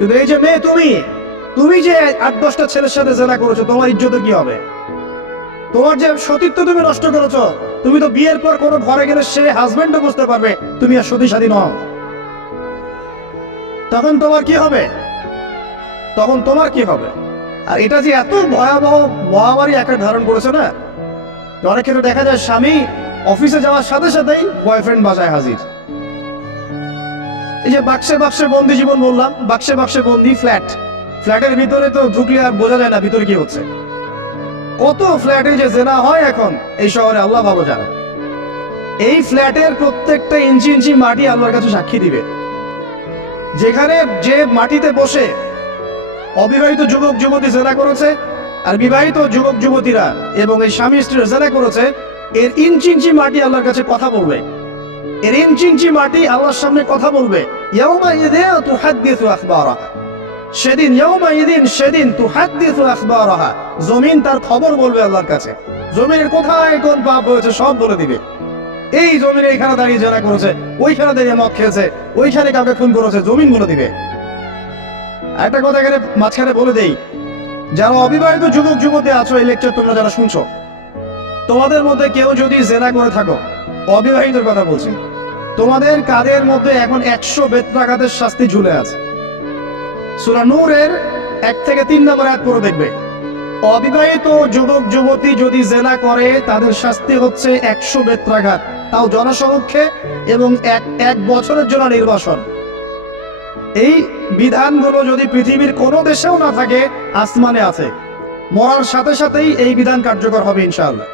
কিন্তু এই যে মেয়ে, তুমি যে 8-10টা ছেলের সাথে জেনা করেছো, তোমার ইজ্জত কি হবে? তোমার যে সতীত্ব তুমি নষ্ট করেছো। তুমি তো বিয়ের পর কোনো ঘরে গেলে সে হাজবেন্ডও বুঝতে পারবে তুমি আর সতী সাথী নও। তখন তোমার কি হবে? আর এটা যে এত ভয়াবহ মহামারী আকার ধারণ করেছে না, অনেক ক্ষেত্রে দেখা যায় স্বামী অফিসে যাওয়ার সাথে সাথেই বয়ফ্রেন্ড বাসায় হাজির। এই যে বাক্সে বন্দি জীবন বললাম, বাক্সে বন্দি ফ্ল্যাটের ভিতরে তো ঢুকলে আর বোঝা যায় না ভিতরে কি হচ্ছে। কত ফ্ল্যাটে যে জেনা হয় এখন এই শহরে, আল্লাহ ভালো জানে। এই ফ্ল্যাটের প্রত্যেকটা ইঞ্চি মাটি আল্লাহর কাছে সাক্ষী দিবে। যেখানে যে মাটিতে বসে অবিবাহিত যুবক যুবতী জেনা করেছে আর বিবাহিত যুবক যুবতীরা এবং এই স্বামী স্ত্রীরা জেনা করেছে, এর ইঞ্চি মাটি আল্লাহর কাছে কথা বলবে। এর ইঞ্চি মাটি আল্লাহর সামনে কথা বলবে। সেদিন তুহাদ্দিসু আখবারাহা, জমিন তার খবর বলবে আল্লাহর কাছে। জমিনের কোথায় কোন পাপ হয়েছে সব বলে দিবে। এই জমিনে এখানে দাঁড়িয়ে জেনা করেছে, ওইখানে দাঁড়িয়ে মদ খেয়েছে, ওইখানে কাউকে খুন করেছে, জমিন বলে দিবে। একটা কথা এখানে মাঝখানে বলে দেই, যারা অবিবাহিত যুবক যুবতী আছো, এই লেকচার তোমরা যারা শুনছো, তোমাদের মধ্যে কেউ যদি জেনা করে থাকো, অবিবাহিতর কথা বলছি, তোমাদের কাদের মধ্যে এখন 100 বেত্রাঘাতের শাস্তি ঝুলে আছে। সূরা নূরের 1 থেকে 3 নম্বর আয়াত পড়ে দেখবে, অবিবাহিত যুবক যুবতী যদি জেনা করে তাদের শাস্তি হচ্ছে 100 বেত্রাঘাত, তাও জনসমক্ষে, এবং এক বছরের জন্য নির্বাসন। এই বিধানগুলো যদি পৃথিবীর কোনো দেশেও না থাকে, আসমানে আছে। মরার সাথে সাথেই এই বিধান কার্যকর হবে ইনশাআল্লাহ।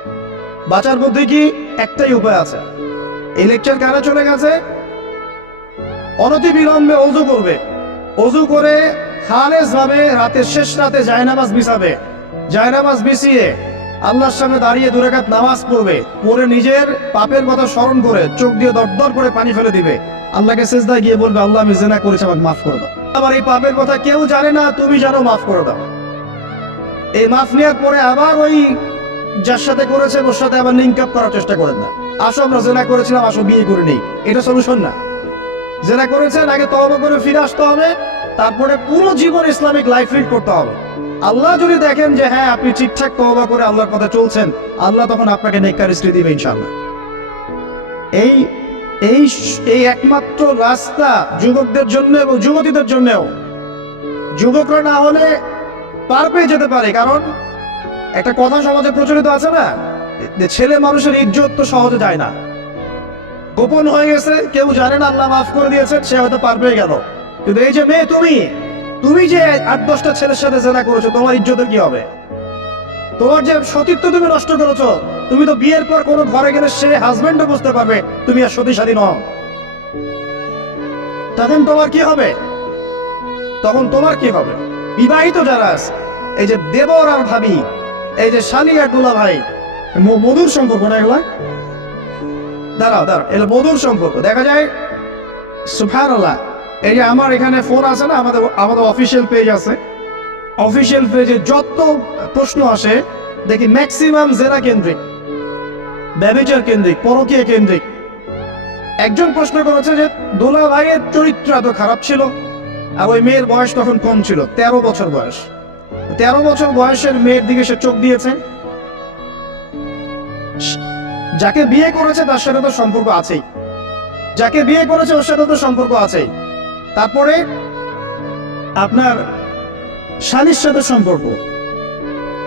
বাঁচার মধ্যে কি একটাই উপায় আছে। এই লেকচার কারা চলে গেছে, অনতি বিলম্বে ওযু করবে। ওযু করে খালেস ভাবে রাতের শেষ রাতে জায়নামাজ বিছাবে। জায়নামাজ বিছিয়ে আল্লাহর সামনে দাঁড়িয়ে 2 রাকাত নামাজ পড়বে। পরে নিজের পাপের কথা স্মরণ করে চোখ দিয়ে দরদর করে পানি ফেলে দিবে। আল্লাহকে সিজদায় গিয়ে বলবে, আল্লাহ আমি জিনা করেছি, আমাকে মাফ করে দাও। আবার এই পাপের কথা কেউ জানে না, তুমি জানো, মাফ করে দাও। এই মাফ নেওয়ার পরে আবার ওই যার সাথে করেছে ওর সাথে আবার লিঙ্ক আপ করার চেষ্টা করেন না। আসো আমরা জেনা করেছিলাম, আসো বিয়ে করে নেই, এটা সলিউশন না। জেনা করেছেন, আগে তওবা করে ফিরে আসতে হবে, তারপরে পুরো জীবন ইসলামিক লাইফ লিড করতে হবে। আল্লাহ যদি দেখেন যে হ্যাঁ আপনি ঠিকঠাক তওবা করে আল্লাহর কথা চলছেন, আল্লাহ তখন আপনাকে নেককার স্ত্রী দিবে ইনশাআল্লাহ। এই একমাত্র রাস্তা যুবকদের জন্য এবং যুবতীদের জন্যও। যুবকরা না হলে পার পেয়ে যেতে পারে, কারণ একটা কথা সমাজে প্রচলিত আছে না, যে ছেলে মানুষের ইজ্জত তো সহজে যায় না, গোপন হয়ে গেছে, কেউ জানে না, আল্লাহ মাফ করে দিয়েছেন, সে হয়তো পার পেয়ে গেল। কিন্তু এই যে মেয়ে, তুমি যে 8-10টা ছেলের সাথে জেনা করেছো, তোমার ইজ্জতের কি হবে? তোমার যে সতীত্ব তুমি নষ্ট করেছো। তুমি তো বিয়ের পর কোনো ঘরে গেলে সে হাজবেন্ডও বুঝতে পারবে তুমি আর সতী সাথী নও। তখন তোমার কি হবে? বিবাহিত যারা আছে, এই যে দেবর আর ভাবি, এই যে শালী আর দুলা ভাই, মধুর সম্পর্ক না এগুলা? দাঁড়াও, এটা মধুর সম্পর্ক। দেখা যায় সুবহানাল্লাহ, এই যে আমার এখানে ফোন আছে না, আমাদের অফিসিয়াল পেজ আছে, অফিসিয়াল পেজে যত প্রশ্ন আসে দেখি ম্যাক্সিমাম জেনা কেন্দ্রিক, ব্যভিচার কেন্দ্রিক, পরকীয়া কেন্দ্রিক। একজন প্রশ্ন করেছে যে দোলা ভাইয়ের চরিত্র এত খারাপ ছিল, আর ওই মেয়ের বয়স তখন কম ছিল, 13 বছর বয়স। 13 বছর বয়সের মেয়ের দিকে সে চোখ দিয়েছে। যাকে বিয়ে করেছে তার সাথে তো সম্পর্ক আছেই, যাকে বিয়ে করেছে ওর সাথে তো সম্পর্ক আছেই। তারপরে আপনার শালীর সাথে সম্পর্ক।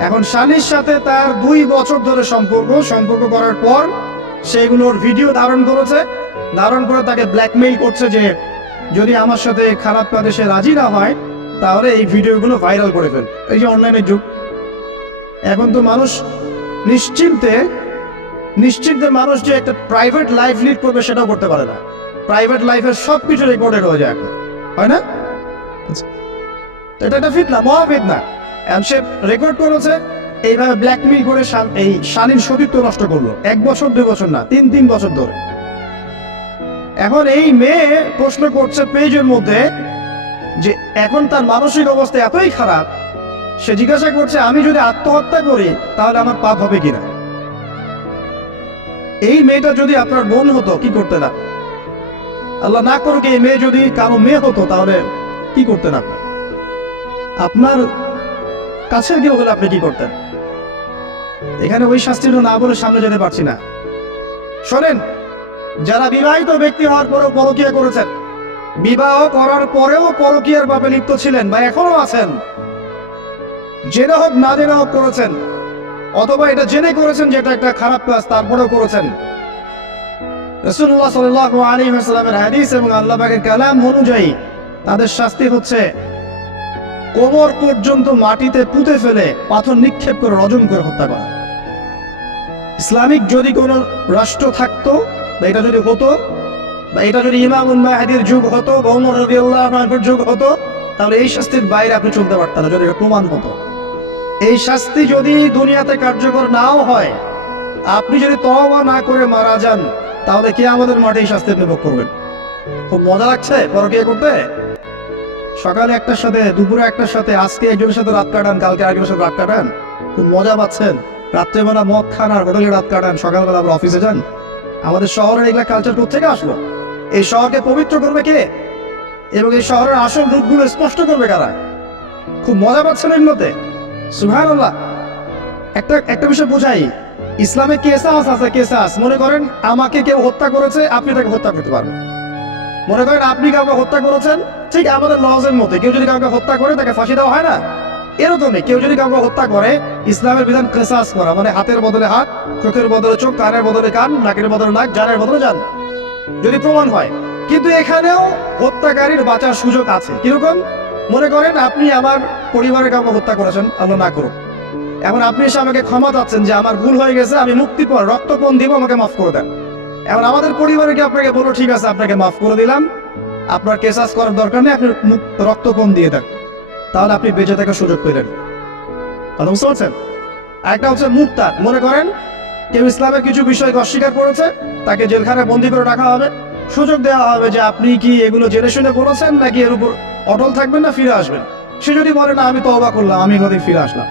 এখন শালীর সাথে তার 2 বছর ধরে সম্পর্ক করার পর সেগুলোর ভিডিও ধারণ করে তাকে ব্ল্যাকমেইল করছে যে যদি আমার সাথে খারাপ কাজে সে রাজি না হয় তাহলে এই ভিডিওগুলো ভাইরাল করে ফেল। এই যে অনলাইনের যুগ, এখন তো মানুষ নিশ্চিন্তে মানুষ যে একটা প্রাইভেট লাইফ লিড করবে সেটাও করতে পারে না। প্রাইভেট লাইফের সবকিছু রেকর্ডেড হয়ে যায় এখন, হয় না? এটা একটা ফিতনা, মহা ফিতনা। সে রেকর্ড করেছে, এইভাবে ব্ল্যাকমেইল করে এই শালীর সতীত্ব নষ্ট করলো। 1 বছর 2 বছর না, 3 বছর ধরে। এখন এই মেয়ে প্রশ্ন করছে পেজের মধ্যে যে এখন তার মানসিক অবস্থা এতই খারাপ, সে জিজ্ঞাসা করছে আমি যদি আত্মহত্যা করি তাহলে আমার পাপ হবে কিনা। এই মেয়েটা যদি আপনার বোন হতো কি করতেন? আল্লাহ না করুক এই মেয়ে যদি কারো মেয়ে হতো তাহলে কি করতেন আপনার? আপনার কাছের কেউ হলে আপনি কি করতেন? এখানে ওই শাস্তিটা না বলে সামনে যেতে পারছি না। শোনেন, যারা বিবাহিত ব্যক্তি হওয়ার পরেও পরকীয়া করেছেন, বিবাহ করার পরেও পরকীয়ার পাপে লিপ্ত ছিলেন বা এখনো আছেন, জেনে হোক না জেনে হোক করেছেন, অথবা এটা জেনে করেছেন যে এটা একটা খারাপ কাজ তারপরেও করেছেন, রাসূলুল্লাহ সাল্লাল্লাহু আলাইহি ওয়াসাল্লামের হাদিস এবং আল্লাহ পাকের কালাম অনুযায়ী তাদের শাস্তি হচ্ছে কোমর পর্যন্ত মাটিতে পুঁতে ফেলে পাথর নিক্ষেপ করে রজম করে হত্যা করা। ইসলামিক যদি কোনো রাষ্ট্র থাকতো বা এটা যদি হতো, বা এটা যদি ইমামুল মাহদির যুগ হতো বা ওমর রাদিয়াল্লাহু আনহুর যুগ হতো, তাহলে এই শাস্তির বাইরে আপনি চলতে পারতেন না যদি এটা প্রমাণ হতো। এই শাস্তি যদি দুনিয়াতে কার্যকর নাও হয়, আপনি যদি তওবা না করে মারা যান, তাহলে কে আমাদের মাঠে এই শাস্তি আপনি ভোগ করবেন? খুব মজা লাগছে পরকীয়া করতে। সকালে একটার সাথে, দুপুরে একটার সাথে, আজকে একজনের সাথে রাত কাটান, কালকে আরেকজনের সাথে রাত কাটান, খুব মজা পাচ্ছেন। রাত্রেবেলা মদ খান আর হোটেলে রাত কাটান, সকালবেলা আবার অফিসে যান। আমাদের শহরের এগুলা কালচার কোথেকে আসলো? এই শহরকে পবিত্র করবে কে এবং এই শহরের আসল রূপগুলো স্পষ্ট করবে কারা? খুব মজা পাচ্ছেন এগুলোতে। সুবহানাল্লাহ। একটা বিষয় বোঝাই, ইসলামে কেসাস আছে, কেসাস। মনে করেন আমাকে কেউ হত্যা করেছে, আপনি তাকে হত্যা করতে পারবেন। মনে করেন আপনি কাউকে হত্যা করেছেন, ঠিক আমাদের লজের মধ্যে কেউ যদি কাউকে হত্যা করে তাকে ফাঁসি দেওয়া হয় না, এরকমই কেউ যদি কাউকে হত্যা করে, ইসলামের বিধান কেসাস করা, মানে হাতের বদলে হাত, চোখের বদলে চোখ, কানের বদলে কান, নাকের বদলে নাক, জানের বদলে জান, যদি প্রমাণ হয়। কিন্তু এখানেও হত্যাকারীর বাঁচার সুযোগ আছে। কিরকম? মনে করেন আপনি আমার পরিবারের কাউকে হত্যা করেছেন, আল্লাহ না করুক, এখন আপনি এসে আমাকে ক্ষমা চাচ্ছেন যে আমার ভুল হয়ে গেছে, আমি মুক্তিপণ রক্তপণ দিব, আমাকে মাফ করে দেন। এখন আমাদের পরিবারে কি আপনাকে বলো ঠিক আছে আপনাকে মাফ করে দিলাম, আপনার কেসাস করার দরকার নেই, আপনি রক্তপণ দিয়ে দেন, তাহলে আপনি বেঁচে থাকার সুযোগ পেলেন। কথা বুঝতে পারছেন? একটা হচ্ছে মুরতাদ। মনে করেন কেউ ইসলামের কিছু বিষয়কে অস্বীকার করেছে, তাকে জেলখানায় বন্দি করে রাখা হবে, সুযোগ দেওয়া হবে যে আপনি কি এগুলো জেনে শুনে করেছেন নাকি এর উপর অটল থাকবেন না ফিরে আসবেন। সে যদি বলে না আমি তওবা করলাম, আমি এগুলো থেকে ফিরে আসলাম,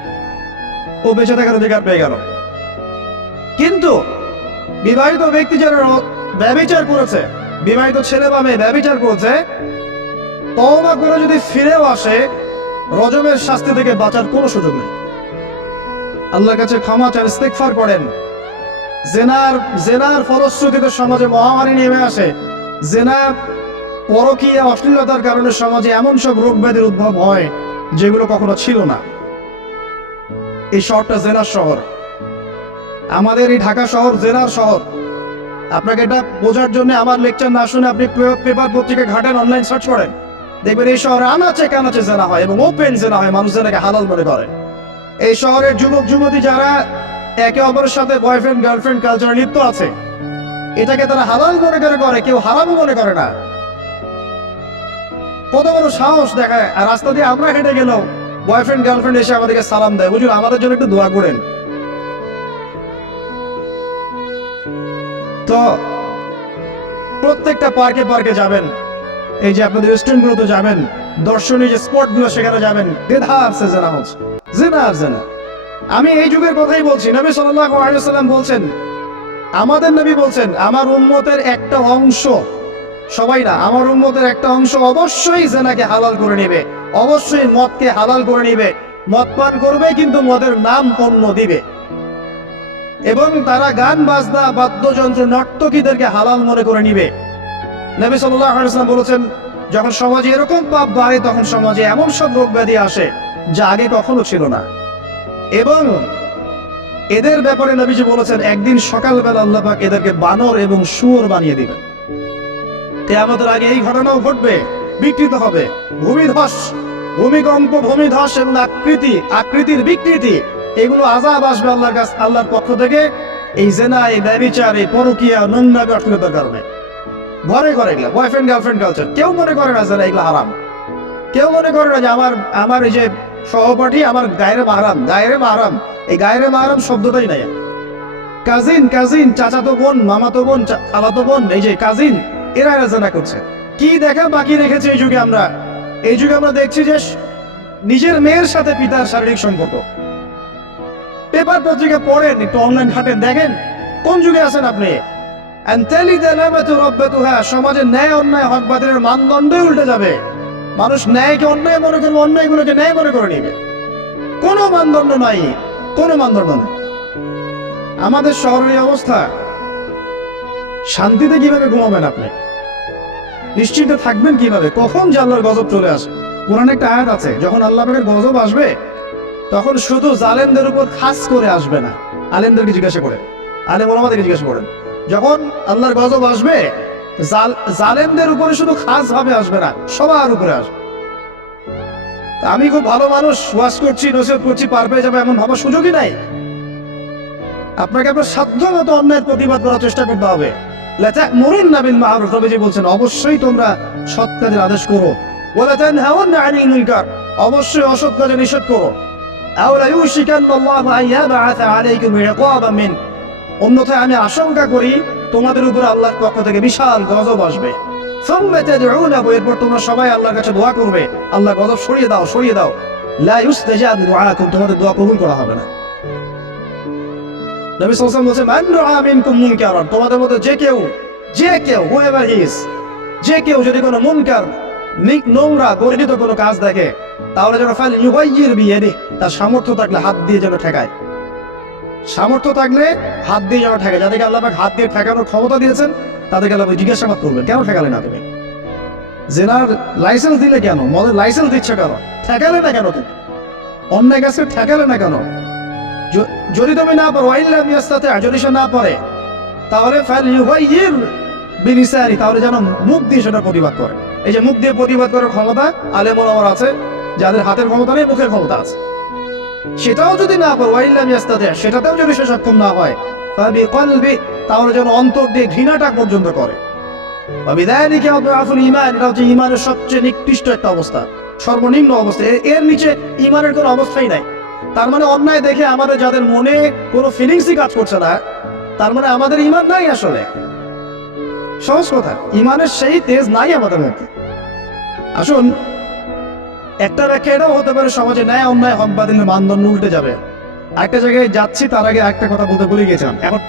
ও বেঁচে থাকার অধিকার পেয়ে গেল। কিন্তু বিবাহিত ব্যক্তি যারা ব্যভিচার করেছে, বিবাহিত ছেলে বা মেয়ে ব্যভিচার করেছে, তওবা করে যদি ফিরেও আসে, রজমের শাস্তি থেকে বাঁচার কোনো সুযোগ নেই। আল্লাহর কাছে ক্ষমা চান, ইস্তেগফার করেন। জেনার ফলশ্রুতিতে সমাজে মহামারী নেমে আসে। জেনা, পরকীয়া, অশ্লীলতার কারণে সমাজে এমন সব রোগ ব্যাধির উদ্ভব হয় যেগুলো কখনো ছিল না। এই শহরটা জেনার শহর, আমাদের এই ঢাকা শহর জেনার শহর। আপনাকে এটা বোঝার জন্য আমার লেকচার না শুনে আপনি পেপার পত্রিকা ঘাটেন, অনলাইন সার্চ করেন, দেখবেন এই শহরে আনাচে কানাচে জেনা হয় এবং ওপেন জেনা হয়, মানুষ জেনাকে হালাল মনে করে। এই শহরের যুবক যুবতী যারা একে অপরের সাথে বয়ফ্রেন্ড গার্লফ্রেন্ড কালচারে লিপ্ত আছে, এটাকে তারা হালাল মনে করে, কেউ হারাম মনে করে না। কত বড় সাহস দেখায়। আর রাস্তা দিয়ে আমরা হেঁটে গেলাম, বয়ফ্রেন্ড গার্লফ্রেন্ড এসে আমাদেরকে সালাম দেয়, বুঝুন আমাদের জন্য একটু দোয়া করেন। তো প্রত্যেকটা পার্কে পার্কে যাবেন, এই যে আপনাদের রেস্টুরেন্ট গুলোতে যাবেন, দর্শনীয় যে স্পট গুলো সেখানে যাবেন, বেধার সে জেনা হচ্ছে, জেনা আর জেনা। আমি এই যুগের কথাই বলছি। নবী সাল্লাল্লাহু আলাইহি ওয়াসাল্লাম বলছেন, আমাদের নবী বলছেন, আমার উম্মতের একটা অংশ, সবাই না, আমার উম্মতের একটা অংশ অবশ্যই জেনাকে হালাল করে নেবে, অবশ্যই মদকে হালাল করে নেবে, মদ পান করবে কিন্তু মদের নাম অন্য দিবে, এবং তারা গান বাজনা বাদ্যযন্ত্র নর্তকীদেরকে হালাল মনে করে নিবে। নবী সাল্লাল্লাহু আলাইহি ওয়াসাল্লাম বলেছেন, যখন সমাজে এরকম পাপ বাড়ে, তখন সমাজে এমন সব রোগ ব্যাধি আসে যা আগে কখনো ছিল না। এবং এদের ব্যাপারে নবীজি বলেছেন, একদিন সকালবেলা আল্লাহ পাক এদেরকে বানর এবং শুয়োর বানিয়ে দিবেন। কিয়ামতের আগে এই ঘটনাও ঘটবে, বিকৃত হবে, ভূমিধস, ভূমিকম্প, ভূমিধস এবং আকৃতির বিকৃতি, এগুলো আযাব আসবে আল্লাহর কাছে, আল্লাহর পক্ষ থেকে, এই জেনা, এই ব্যভিচার, এই পরকীয়া, নোংরামি, অশ্লীলতার কারণে। ঘরে ঘরে এগুলা বয়ফ্রেন্ড গার্লফ্রেন্ড কালচার, কেউ মনে করে না যে এগুলো হারাম, কেউ মনে করে না যে আমার এই যে সহপাঠী আমার গায়ের মাহরাম, এই গায়ের মাহরাম শব্দটাই নাই। কাজিন, চাচাতো বোন, মামাতো বোন, খালাতো বোন, এই যে কাজিন, এরা জেনা করছে। কি দেখা বাকি রেখেছে এই যুগে আমরা দেখছি যে নিজের মেয়ের সাথে পিতার শারীরিক সম্পর্ক। পেপার পত্রিকা পড়েন, একটু অনলাইন ঘাটেন, দেখেন কোন যুগে আছেন আপনি। সমাজের ন্যায় অন্যায় হক বাতিলের মানদণ্ডই উল্টে যাবে। মানুষ ন্যায়কে অন্যায় মনে করবে, অন্যায়গুলোকে ন্যায় মনে করে নিবে। কোনো মানদণ্ড নাই, কোনো মানদণ্ড নেই। আমাদের শহরের অবস্থা, শান্তিতে কিভাবে ঘুমাবেন আপনি? নিশ্চিন্তে থাকবেন কিভাবে? কখন যে আল্লাহর গজব চলে আসে। কোরআনে একটা আয়াত আছে, যখন আল্লাহ পাকের গজব আসবে তখন শুধু জালেমদের উপর খাস করে আসবে না। আলেমদেরকে জিজ্ঞাসা করেন, আলেম ওলামাদেরকে জিজ্ঞাসা করেন, যখন আল্লাহর গজব আসবে জালেমদের উপরে শুধু খাস ভাবে আসবে না, সবার উপরে আসবে। আমি খুব ভালো মানুষ, ওয়াজ করছি, নসিহত করছি, পার পেয়ে যাবে এমন ভাবার সুযোগই নাই। আপনাকে আপনার সাধ্য মতো অন্যায়ের প্রতিবাদ করার চেষ্টা করতে হবে। লাতা'মুরুন্না বিল মা'রুফ, নবীজি বলছেন অবশ্যই তোমরা সৎ কাজের আদেশ করো। ওয়ালা তানহাউন্না আনিল মুনকার, অবশ্যই অসৎ কাজে নিষেধ করো। আও লা ইউশিকান্না আল্লাহু আন ইয়াবআথা আলাইকুম ইকাবাম মিন, অন্যথায় আমি আশঙ্কা করি তোমাদের উপর আল্লাহর পক্ষ থেকে বিশাল গজব আসবে। সুম্মা তাদউনাহু, এরপর তোমরা সবাই আল্লাহর কাছে দোয়া করবে, আল্লাহ গজব সরিয়ে দাও, সরিয়ে দাও। লা ইউস্তাজাবু দুআকুম, তোমাদের দোয়া কবুল করা হবে না। নবী সাল্লাল্লাহু আলাইহি ওয়াসাল্লাম বলেছেন, মান রাআ মিনকুম মুনকারান, তোমাদের মধ্যে যে কেউ whoever he is, যে কেউ যদি কোনো মুনকার, নোংরা গর্হিত কোনো কাজ দেখে, তাহলে যেন ফাল ইউগাইয়ির বিয়াদিহি, তার সামর্থ্য থাকলে হাত দিয়ে যেন ঠেকায়। সামর্থ্য থাকলে হাত দিয়ে যেন ঠেকায়। যাদেরকে আল্লাহ পাক হাত দিয়ে ঠেকানোর ক্ষমতা দিয়েছেন তাদেরকে আল্লাহ জিজ্ঞাসাবাদ করবেন, কেন ঠেকালে না তুমি? জেনার লাইসেন্স দিলে কেন? মদের লাইসেন্স দিচ্ছে কেন? ঠেকালে না কেন তুমি? অন্যায় কাজকে ঠেকালে না কেন? যদি তুমি না পারো, যদি সে না পারে, তাহলে তাহলে যেন মুখ দিয়ে সেটা প্রতিবাদ করে। এই যে মুখ দিয়ে প্রতিবাদ করার ক্ষমতা আলেম ওলামার আছে, যাদের হাতের ক্ষমতা নেই, মুখের ক্ষমতা আছে। সেটাও যদি না পারো, সেটাতেও যদি সে সক্ষম না হয়, তাহলে যেন অন্তর দিয়ে ঘৃণাটা পর্যন্ত করে। এটা হচ্ছে ইমানের সবচেয়ে নিকৃষ্ট একটা অবস্থা, সর্বনিম্ন অবস্থা। এর নিচে ইমানের কোনো অবস্থাই নাই। তার মানে অন্যায় দেখে আমাদের যাদের মনে কোনো ফিলিংসই কাজ করছে না, তার মানে আমাদের ইমান নাই। আসলে সহজ কথা, ইমানের সেই তেজ নাই আমাদের মধ্যে। আসুন, একটা ব্যাখ্যা এটাও হতে পারে সমাজে ন্যায় অন্যায় হক বাতিলের মানদণ্ড উল্টে যাবে। একটা জায়গায় যাচ্ছি, তার আগে একটা কথা বলতে ভুলে গেছিলাম। এখন